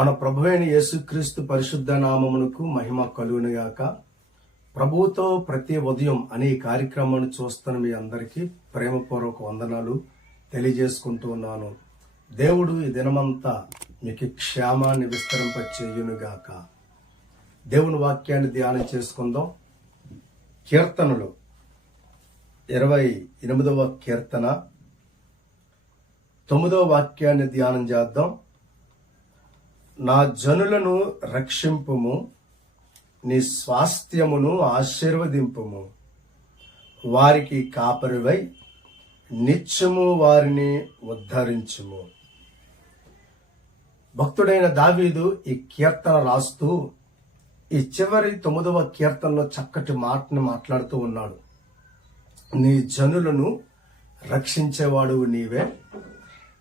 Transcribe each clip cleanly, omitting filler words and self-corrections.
మన ప్రభువైన యేసుక్రీస్తు పరిశుద్ధ నామమునకు మహిమ కలుగునుగాక. ప్రభువుతో ప్రతి ఉదయం అనే కార్యక్రమాన్ని చూస్తున్న మీ అందరికీ ప్రేమపూర్వక వందనాలు తెలియజేసుకుంటూ ఉన్నాను. దేవుడు ఈ దినమంతా మీకు క్షేమాన్ని విస్తరింపచేయునుగాక. దేవుని వాక్యాన్ని ధ్యానం చేసుకుందాం. కీర్తనలు 28వ కీర్తన 9వ వాక్యాన్ని ధ్యానం చేద్దాం. నా జనులను రక్షింపుము, నీ స్వాస్థ్యమును ఆశీర్వదింపుము, వారికి కాపరివై నిత్యము వారిని ఉద్ధరించుము. భక్తుడైన దావీదు ఈ కీర్తన రాస్తూ ఈ చివరి 9వ కీర్తనలో చక్కటి మాటను మాట్లాడుతూ ఉన్నాడు. నీ జనులను రక్షించేవాడు నీవే,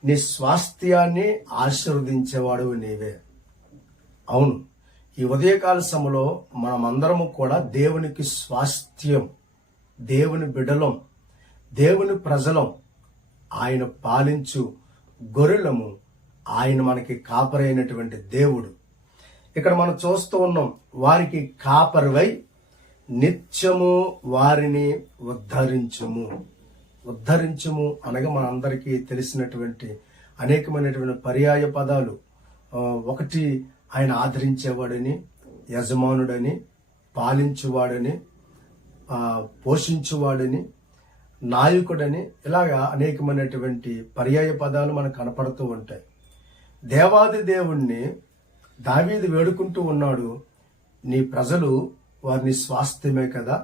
నీ స్వాస్థ్యాన్ని ఆశీర్వదించేవాడు నీవే. అవును, ఈ ఉదయకాల సమయంలో మనమందరము కూడా దేవునికి స్వాస్థ్యం, దేవుని బిడ్డలం, దేవుని ప్రజలం, ఆయన పాలించు గొర్రెలము, ఆయన మనకి కాపరైనటువంటి దేవుడు. ఇక్కడ మనం చూస్తూ ఉన్నాం, వారికి కాపరివై నిత్యము వారిని ఉద్ధరించుము. ఉద్ధరించుము అనగా మనందరికీ తెలిసినటువంటి అనేకమైనటువంటి పర్యాయ పదాలు. ఒకటి, ఆయన ఆదరించేవాడని, యజమానుడని, పాలించువాడని, పోషించువాడని, నాయకుడని, ఇలాగా అనేకమైనటువంటి పర్యాయ పదాలు మనకు కనపడుతూ ఉంటాయి. దేవాది దేవుణ్ణి దావీదు వేడుకుంటూ ఉన్నాడు, నీ ప్రజలు వారిని స్వాస్థ్యమే కదా,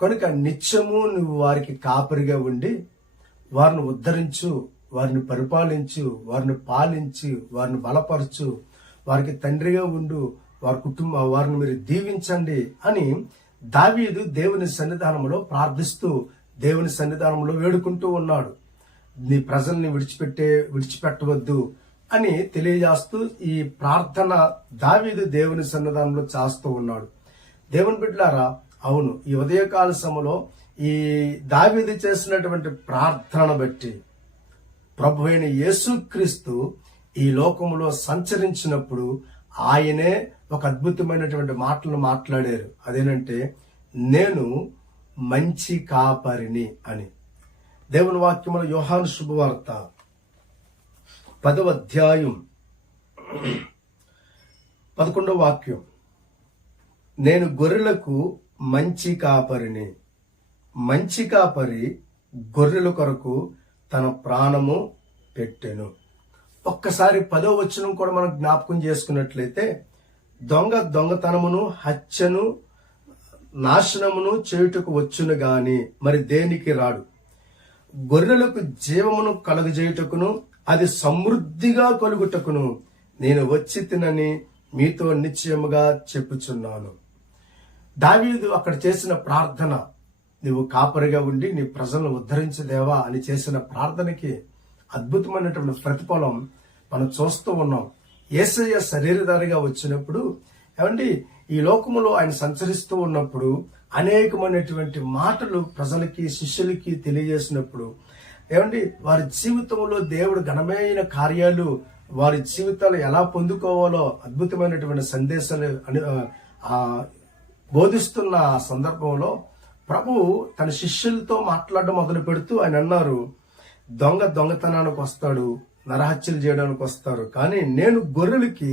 కనుక నిత్యము నువ్వు వారికి కాపరిగా ఉండి వారిని ఉద్ధరించు, వారిని పరిపాలించు, వారిని పాలించు, వారిని బలపరచు, వారికి తండ్రిగా ఉండు, వారిని మీరు దీవించండి అని దావీదు దేవుని సన్నిధానంలో ప్రార్థిస్తూ దేవుని సన్నిధానంలో వేడుకుంటూ ఉన్నాడు. నీ ప్రజల్ని విడిచిపెట్టవద్దు అని తెలియజేస్తూ ఈ ప్రార్థన దావీదు దేవుని సన్నిధానంలో చేస్తూ ఉన్నాడు. దేవుని బిడ్డలారా, అవును, ఈ ఉదయకాల సమయంలో ఈ దావీదు చేసినటువంటి ప్రార్థనను బట్టి ప్రభువైన యేసుక్రీస్తు ఈ లోకంలో సంచరించినప్పుడు ఆయనే ఒక అద్భుతమైనటువంటి మాటలు మాట్లాడారు. అదేనంటే, నేను మంచి కాపరిని అని. దేవుని వాక్యములో యోహాను శుభవార్త 10వ అధ్యాయం 11వ వాక్యం, నేను గొర్రెలకు మంచి కాపరిని, మంచి కాపరి గొర్రెల కొరకు తన ప్రాణము పెట్టెను. ఒక్కసారి 10వ వచనం కూడా మనం జ్ఞాపకం చేసుకున్నట్లయితే, దొంగతనమును, హత్యను, నాశనమును చేయుటకు వచ్చును గాని మరి దేనికి రాడు. గొర్రెలకు జీవమును కలుగజేయుటకును అది సమృద్ధిగా కలుగుటకును నేను వచ్చి తినని మీతో నిశ్చయముగా చెప్పుచున్నాను. దావీదు అక్కడ చేసిన ప్రార్థన, నువ్వు కాపరిగా ఉండి నీ ప్రజలను ఉద్ధరించదేవా అని చేసిన ప్రార్థనకి అద్భుతమైనటువంటి ప్రతిఫలం మనం చూస్తూ ఉన్నాం. యేసయ్య శరీరధారిగా వచ్చినప్పుడు, ఏమండి, ఈ లోకములో ఆయన సంచరిస్తూ ఉన్నప్పుడు అనేకమైనటువంటి మాటలు ప్రజలకి, శిష్యులకి తెలియజేసినప్పుడు, ఏమండి, వారి జీవితంలో దేవుడు ఘనమైన కార్యాలు, వారి జీవితాలు ఎలా పొందుకోవాలో అద్భుతమైనటువంటి సందేశాలు బోధిస్తున్న సందర్భంలో ప్రభు తన శిష్యులతో మాట్లాడడం మొదలు పెడుతూ ఆయన అన్నారు, దొంగతనానికి వస్తాడు, నరహత్యలు చేయడానికి వస్తారు, కానీ నేను గొర్రెలకి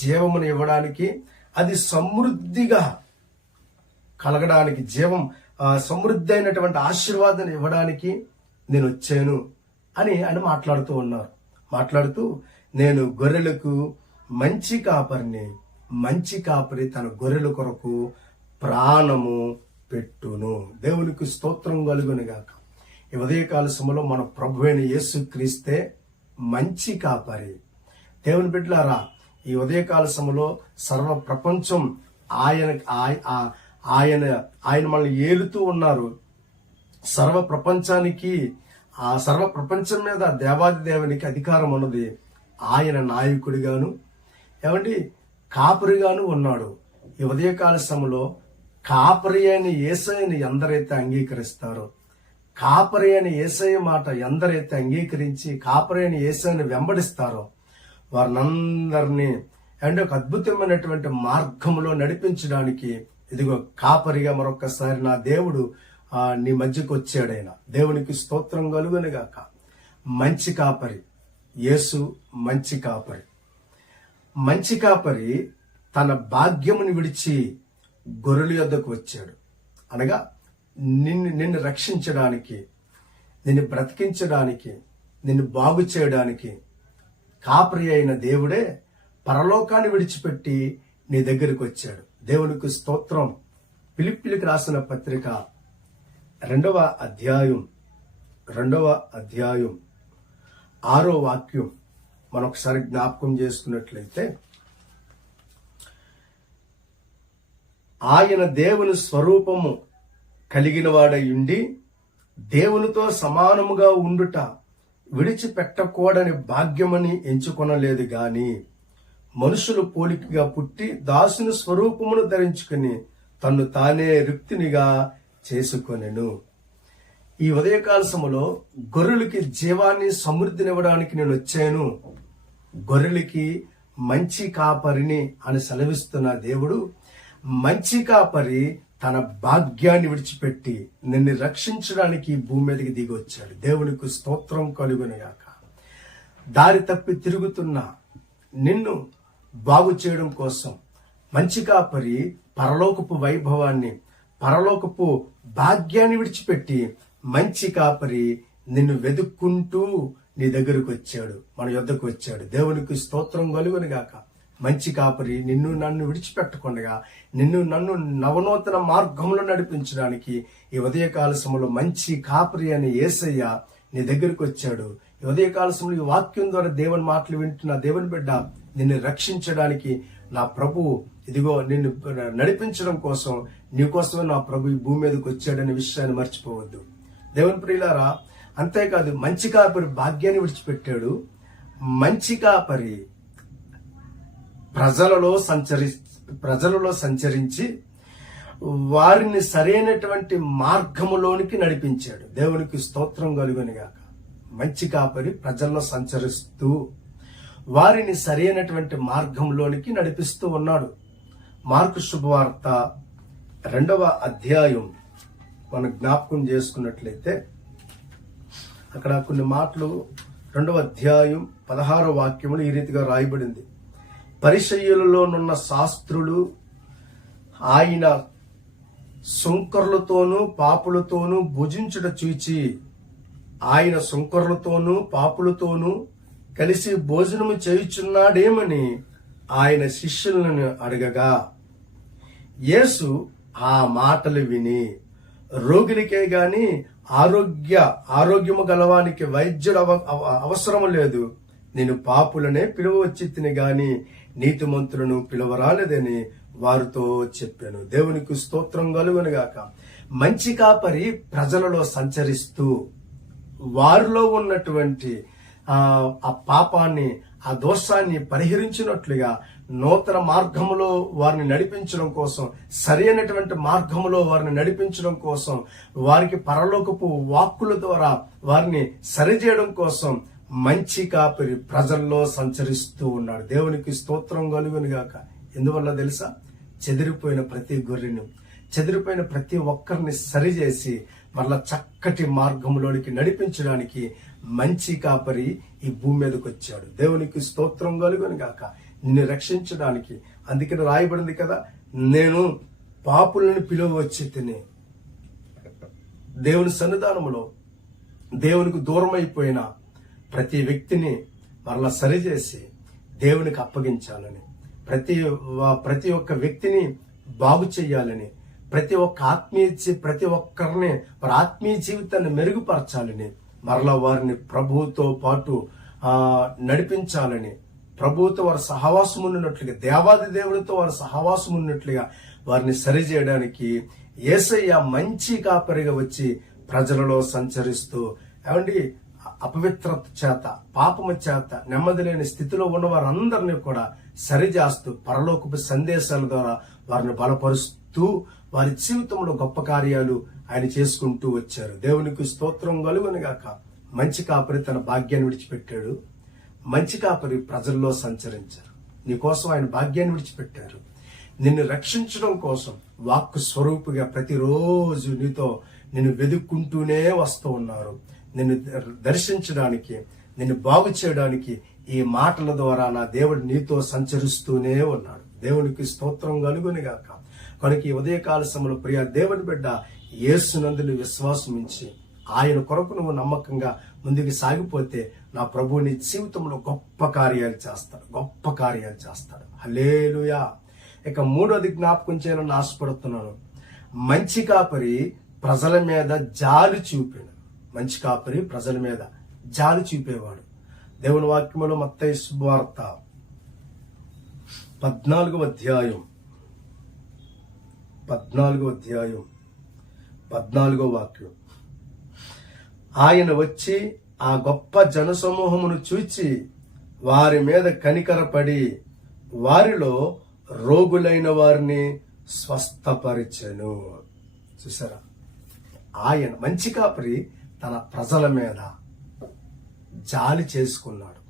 జీవమును ఇవ్వడానికి, అది సమృద్ధిగా కలగడానికి, సమృద్ధి అయినటువంటి ఆశీర్వాదాన్ని ఇవ్వడానికి నేను వచ్చాను అని ఆయన మాట్లాడుతూ ఉన్నారు. మాట్లాడుతూ, నేను గొర్రెలకు మంచి కాపరిని, మంచి కాపరి తన గొర్రెల కొరకు ప్రాణము పెట్టును. దేవునికి స్తోత్రం కలుగునుగాక. ఈ ఉదయకాల సమయంలో మన ప్రభువైన యేసుక్రీస్తే మంచి కాపరి. దేవుని బిడ్డలారా, ఈ ఉదయకాల సమయంలో సర్వ ప్రపంచం ఆయన మనల్ని ఏలుతూ ఉన్నారు. సర్వ ప్రపంచం మీద దేవాది దేవునికి అధికారం ఉన్నది. ఆయన నాయకుడిగాను, ఏమండి, కాపరిగాను ఉన్నాడు. ఈ ఉదయకాల సమయంలో కాపరి అయిన యేసయ్యని ఎందరైతే అంగీకరిస్తారో, కాపరి అయిన యేసయ్య మాట ఎందరైతే అంగీకరించి కాపరి అయిన యేసయ్యని వెంబడిస్తారో, వారినందరినీ అండ్ ఒక అద్భుతమైనటువంటి మార్గంలో నడిపించడానికి ఇదిగో కాపరిగా మరొకసారి నా దేవుడు నీ మధ్యకు వచ్చాడైనా. దేవునికి స్తోత్రం కలుగునుగాక. మంచి కాపరి యేసు, మంచి కాపరి. మంచి కాపరి తన భాగ్యముని విడిచి గొర్రెల యొద్దకు వచ్చాడు. అనగా నిన్ను రక్షించడానికి, నిన్ను బ్రతికించడానికి, నిన్ను బాగు చేయడానికి కాపరి అయిన దేవుడే పరలోకాన్ని విడిచిపెట్టి నీ దగ్గరికి వచ్చాడు. దేవునికి స్తోత్రం. ఫిలిప్పీయులకు రాసిన పత్రిక 2వ అధ్యాయం 6వ వాక్యం మనం ఒకసారి జ్ఞాపకం చేసుకున్నట్లయితే, ఆయన దేవుని స్వరూపము కలిగిన వాడై ఉండి దేవునితో సమానముగా ఉండుట విడిచిపెట్టకూడని భాగ్యమని ఎంచుకొనలేదు గాని మనుషులు పోలికగా పుట్టి దాసుని స్వరూపమును ధరించుకుని తన్ను తానే రిక్తునిగా చేసుకొనెను. ఈ ఉదయకాల సమయంలో గొర్రెలకి జీవాన్ని సమృద్ధినివ్వడానికి నేను వచ్చాను, గొర్రెలకి మంచి కాపరిని అని సెలవిస్తున్న దేవుడు మంచి కాపరి తన భాగ్యాన్ని విడిచిపెట్టి నిన్ను రక్షించడానికి భూమి మీదకి దిగి వచ్చాడు. దేవునికి స్తోత్రం కలుగునుగాక. దారి తప్పి తిరుగుతున్న నిన్ను బాగు చేయడం కోసం మంచి కాపరి పరలోకపు వైభవాన్ని, పరలోకపు భాగ్యాన్ని విడిచిపెట్టి మంచి కాపరి నిన్ను వెతుక్కుంటూ నీ దగ్గరకు వచ్చాడు, మన యొద్దకు వచ్చాడు. దేవునికి స్తోత్రం కలుగునుగాక. మంచి కాపరి నిన్ను నన్ను విడిచిపెట్టకుండా నిన్ను నన్ను నవనూతన మార్గంలో నడిపించడానికి ఈ ఉదయకాల సమయంలో మంచి కాపరి అనే యేసయ్య నీ దగ్గరకు వచ్చాడు. ఈ ఉదయకాల సమయంలో ఈ వాక్యం ద్వారా దేవుని మాటలు వింటున్న దేవుని బిడ్డ, నిన్ను రక్షించడానికి నా ప్రభు ఇదిగో నిన్ను నడిపించడం కోసం, నీ కోసమే నా ప్రభు ఈ భూమి మీదకి వచ్చాడనే విషయాన్ని మర్చిపోవద్దు. దేవుని ప్రియులారా, అంతేకాదు మంచి కాపరి భాగ్యాన్ని విడిచిపెట్టాడు. మంచి కాపరి ప్రజలలో సంచరించి వారిని సరైనటువంటి మార్గములోనికి నడిపించాడు. దేవునికి స్తోత్రం కలుగునుగాక. మంచి కాపరి ప్రజల్లో సంచరిస్తూ వారిని సరైనటువంటి మార్గంలోనికి నడిపిస్తూ ఉన్నాడు. మార్కు శుభవార్త 2వ అధ్యాయం మనం జ్ఞాపకం చేసుకున్నట్లయితే అక్కడ కొన్ని మాటలు 2వ అధ్యాయం 16వ వాక్యములు ఈ రీతిగా రాయబడింది. పరిసయ్యులలోనున్న శాస్త్రులు ఆయన సుంకరులతోనూ పాపులతోనూ భుజించుట చూచి ఆయన సుంకరులతోనూ పాపులతోనూ కలిసి భోజనము చేయుచున్నాడేమని ఆయన శిష్యులను అడగగా యేసు ఆ మాటలు విని రోగులకే గాని ఆరోగ్యము గలవానికి వైద్యుడు అవసరము లేదు, నేను పాపులనే పిలువవచ్చి తిని గాని నీతిమంతులను పిలవరాలేదని వారితో చెప్పాను. దేవునికి స్తోత్రం కలుగునుగాక. మంచి కాపరి ప్రజలలో సంచరిస్తూ వారిలో ఉన్నటువంటి ఆ పాపాన్ని, ఆ దోషాన్ని పరిహరించినట్లుగా నూతన మార్గములో వారిని నడిపించడం కోసం, సరైనటువంటి మార్గములో వారిని నడిపించడం కోసం, వారికి పరలోకపు వాక్కుల ద్వారా వారిని సరిచేయడం కోసం మంచి కాపరి ప్రజల్లో సంచరిస్తూ ఉన్నాడు. దేవునికి స్తోత్రం కలుగునుగాక. ఎందువల్ల తెలుసా? చెదిరిపోయిన ప్రతి గొర్రెను, చెదిరిపోయిన ప్రతి ఒక్కరిని సరిచేసి మరలా చక్కటి మార్గంలోనికి నడిపించడానికి మంచి కాపరి ఈ భూమి మీదకి వచ్చాడు. దేవునికి స్తోత్రం కలుగునుగాక. నిన్ను రక్షించడానికి. అందుకని రాయబడింది కదా, నేను పాపులను పిలువవచ్చి తిని. దేవుని సన్నిధానంలో దేవునికి దూరం అయిపోయిన ప్రతి వ్యక్తిని మరలా సరిచేసి దేవునికి అప్పగించాలని, ప్రతి ఒక్క వ్యక్తిని బాగు చేయాలని, ప్రతి ఒక్కరిని వారి ఆత్మీయ జీవితాన్ని మెరుగుపరచాలని, మరలా వారిని ప్రభువుతో పాటు నడిపించాలని, ప్రభువుతో వారి సహవాసం ఉన్నట్లుగా, దేవాది దేవుడితో వారి సహవాసం ఉన్నట్లుగా వారిని సరిచేయడానికి యేసయ్య మంచి కాపరిగా వచ్చి ప్రజలలో సంచరిస్తూ, ఏమండి, అపవిత్రత చేత, పాపము చేత నెమ్మది లేని స్థితిలో ఉన్న వారందరినీ కూడా సరిచేస్తూ పరలోకపు సందేశాల ద్వారా వారిని బలపరుస్తూ వారి జీవితంలో గొప్ప కార్యాలు ఆయన చేసుకుంటూ వచ్చారు. దేవునికి స్తోత్రం కలుగునుగాక. మంచి కాపరి తన భాగ్యాన్ని విడిచిపెట్టాడు. మంచి కాపరి ప్రజల్లో సంచరించారు. నీకోసం ఆయన భాగ్యాన్ని విడిచిపెట్టారు. నిన్ను రక్షించడం కోసం వాక్కు స్వరూపుగా ప్రతిరోజు నీతో నిన్ను వెతుక్కుంటూనే వస్తూ ఉన్నారు. నిన్ను దర్శించడానికి, నిన్ను బాగు చేయడానికి ఈ మాటల ద్వారా నా దేవుడు నీతో సంచరిస్తూనే ఉన్నాడు. దేవునికి స్తోత్రం కలుగునుగాక. కనుక ఈ ఉదయకాల సమయంలో ప్రియ దేవుని బిడ్డ, యేసునందు విశ్వాసం ఉంచి ఆయన కొరకు నువ్వు నమ్మకంగా ముందుకు సాగిపోతే నా ప్రభువు నీ జీవితంలో గొప్ప కార్యాలు చేస్తాడు. హల్లెలూయా. ఇక మూడోది జ్ఞాపకం చేయాలని ఆశపడుతున్నాను. మంచి కాపరి ప్రజల మీద జాలి చూపాడు. మంచి కాపరి ప్రజల మీద జాలి చూపేవాడు. దేవుని వాక్యములో మత్తయి శుభవార్త 14వ అధ్యాయం 14వ వాక్యం. ఆయన వచ్చి ఆ గొప్ప జనసమూహమును చూచి వారి మీద కనికరపడి వారిలో రోగులైన వారిని స్వస్థపరిచెను. చూసారా, ఆయన మంచి కాపరి తన ప్రజల మీద జాలి చేసుకున్నాడు.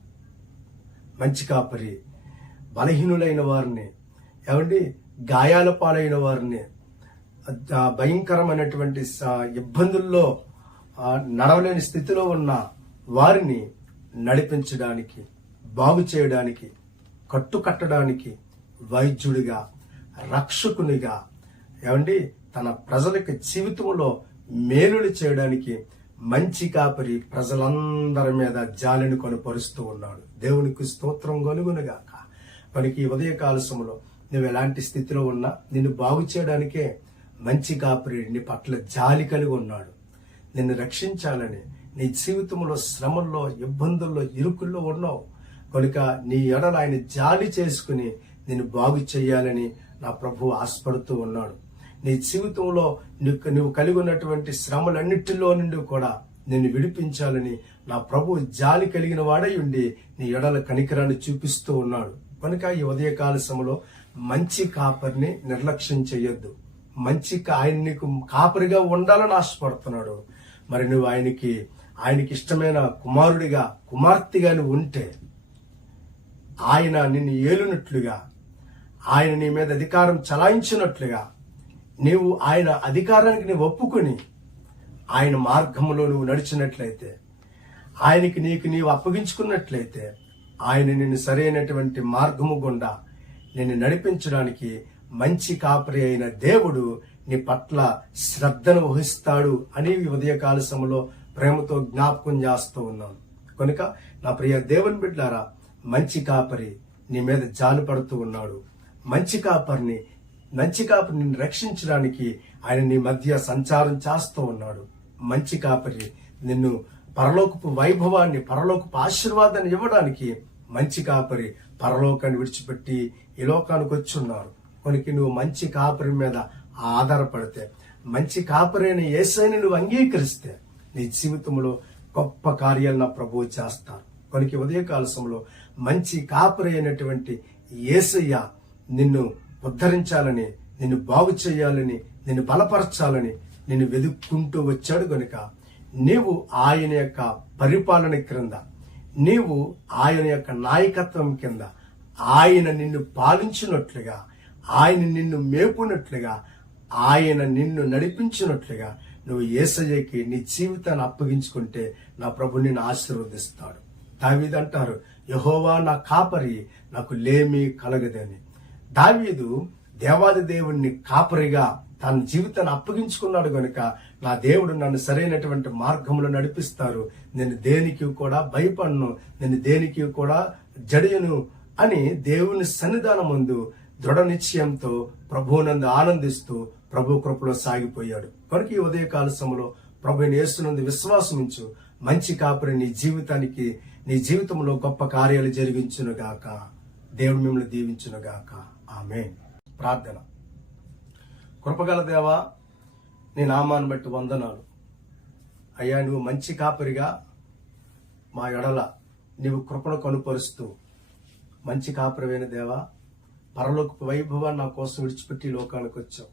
మంచి కాపరి బలహీనులైన వారిని, గాయాల పాలైన వారిని, భయంకరమైనటువంటి ఇబ్బందుల్లో నడవలేని స్థితిలో ఉన్న వారిని నడిపించడానికి, బాగు చేయడానికి, కట్టుకట్టడానికి వైద్యుడిగా, రక్షకునిగా, తన ప్రజలకు జీవితంలో మేలులు చేయడానికి మంచి కాపరి ప్రజలందరి మీద జాలిని కొనపరుస్తూ ఉన్నాడు. దేవునికి స్తోత్రం కలుగునుగాక. మనకి ఉదయకాల సమయంలో నువ్వు ఎలాంటి స్థితిలో ఉన్నా నిన్ను బాగు చేయడానికే మంచి కాపరి నీ పట్ల జాలి కలిగి ఉన్నాడు. నిన్ను రక్షించాలని, నీ జీవితంలో శ్రమల్లో, ఇబ్బందుల్లో, ఇరుకుల్లో ఉన్నావు కనుక నీ ఎడల ఆయన జాలి చేసుకుని నిన్ను బాగు చేయాలని నా ప్రభువు ఆశపడుతూ ఉన్నాడు. నీ జీవితంలో నువ్వు కలిగి ఉన్నటువంటి శ్రమలన్నిటిలో నుండి కూడా నిన్ను విడిపించాలని నా ప్రభువు జాలి కలిగిన వాడై ఉండి నీ ఎడల కనికరాన్ని చూపిస్తూ ఉన్నాడు. కనుక ఈ ఉదయకాల సమయంలో మంచి కాపరిని నిర్లక్ష్యం చేయొద్దు. ఆయన నీకు కాపరిగా ఉండాలని ఆశపడుతున్నాడు. మరి నువ్వు ఆయనకి ఇష్టమైన కుమారుడిగా, కుమార్తెగా నువ్వు ఉంటే ఆయన నిన్ను ఏలునట్లుగా, ఆయన నీ మీద అధికారం చలాయించినట్లుగా నీవు ఆయన అధికారానికి నువ్వు ఒప్పుకొని ఆయన మార్గంలో నువ్వు నడిచినట్లయితే, ఆయనకి నీవు అప్పగించుకున్నట్లయితే ఆయన నిన్ను సరైనటువంటి మార్గము గుండా నిన్ను నడిపించడానికి మంచి కాపరి అయిన దేవుడు నీ పట్ల శ్రద్ధను వహిస్తాడు అని ఉదయకాల సమయంలో ప్రేమతో జ్ఞాపకం చేస్తూ ఉన్నాను. కనుక నా ప్రియ దేవుని బిడ్డారా, మంచి కాపరి నీ మీద జాలి పడుతూ ఉన్నాడు. మంచి కాపరిని రక్షించడానికి ఆయన నీ మధ్య సంచారం చేస్తూ ఉన్నాడు. మంచి కాపరి నిన్ను పరలోకపు వైభవాన్ని, పరలోకపు ఆశీర్వాదాన్ని ఇవ్వడానికి మంచి కాపరి పరలోకాన్ని విడిచిపెట్టి ఈ లోకానికి వచ్చి ఉన్నారు. కొనికి నువ్వు మంచి కాపరి మీద ఆధారపడితే, మంచి కాపరి అయిన యేసయ్యని నువ్వు అంగీకరిస్తే నీ జీవితంలో గొప్ప కార్యాలు నా ప్రభువు చేస్తారు. కొనికి ఉదయకాల సమయంలో మంచి కాపరి అయినటువంటి యేసయ్య నిన్ను ఉద్ధరించాలని, నిన్ను బాగు చేయాలని, నిన్ను బలపరచాలని నిన్ను వెతుక్కుంటూ వచ్చాడు. గనుక నీవు ఆయన యొక్క పరిపాలన క్రింద, నీవు ఆయన యొక్క నాయకత్వం కింద, ఆయన నిన్ను పాలించినట్లుగా, ఆయన నిన్ను మేపునట్లుగా, ఆయన నిన్ను నడిపించినట్లుగా నువ్వు యేసయ్యకి నీ జీవితాన్ని అప్పగించుకుంటే నా ప్రభు నిన్ను ఆశీర్వదిస్తాడు. దావీదు అంటారు, యెహోవా నా కాపరి, నాకు లేమి కలగదని. దావీదు దేవాది దేవుణ్ణి కాపరిగా తన జీవితాన్ని అప్పగించుకున్నాడు. గనుక నా దేవుడు నన్ను సరైనటువంటి మార్గంలో నడిపిస్తారు, నేను దేనికి కూడా భయపడను, నేను దేనికి కూడా జడియను అని దేవుని సన్నిధానం ముందు దృఢ నిశ్చయంతో ప్రభువునందు ఆనందిస్తూ ప్రభు కృపలో సాగిపోయాడు. కనుక ఈ ఉదయకాల సమయంలో ప్రభువుని యేసునందు విశ్వాసముంచు. మంచి కాపరి నీ జీవితంలో గొప్ప కార్యాలు జరిగించునుగాక. దేవుడు మిమ్మల్ని దీవించునుగాక. ఆమేన్. ప్రార్థన. కృపగల దేవా, నీ నామాన్ని బట్టి వందనాలు అయ్యా. నువ్వు మంచి కాపరిగా మా ఎడల నీవు కృపను కనుపరుస్తూ మంచి కాపరివైన దేవా, పరలోకపు వైభవాన్ని నా కోసం విడిచిపెట్టి లోకానికి వచ్చావు.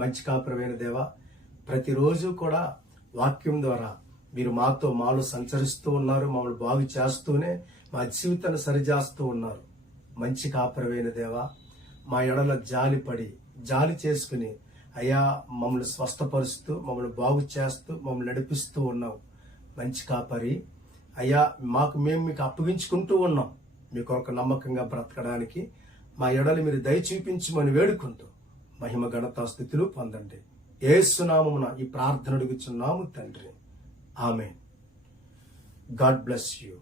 మంచి కాపరివైన దేవా, ప్రతిరోజు కూడా వాక్యం ద్వారా మీరు మాలో సంచరిస్తూ ఉన్నారు. మమ్మల్ని బాగు చేస్తూనే మా జీవితాన్ని సరిచేస్తూ ఉన్నారు. మంచి కాపరివైన దేవా, మా ఎడల జాలి చేసుకుని అయ్యా మమ్మల్ని స్వస్థపరుస్తూ, మమ్మల్ని బాగు చేస్తూ, మమ్మల్ని నడిపిస్తూ ఉన్నావు. మంచి కాపరి అయ్యా, మేము మీకు అప్పగించుకుంటూ ఉన్నాం. మీ కొరకు నమ్మకంగా బ్రతకడానికి మా ఎడలు మీరు దయ చూపించమని వేడుకుంటూ మహిమ ఘనత స్థుతులు పొందండి. యేసు నామమున ఈ ప్రార్థన అడుగుచున్నాము తండ్రి. ఆమేన్. God bless you.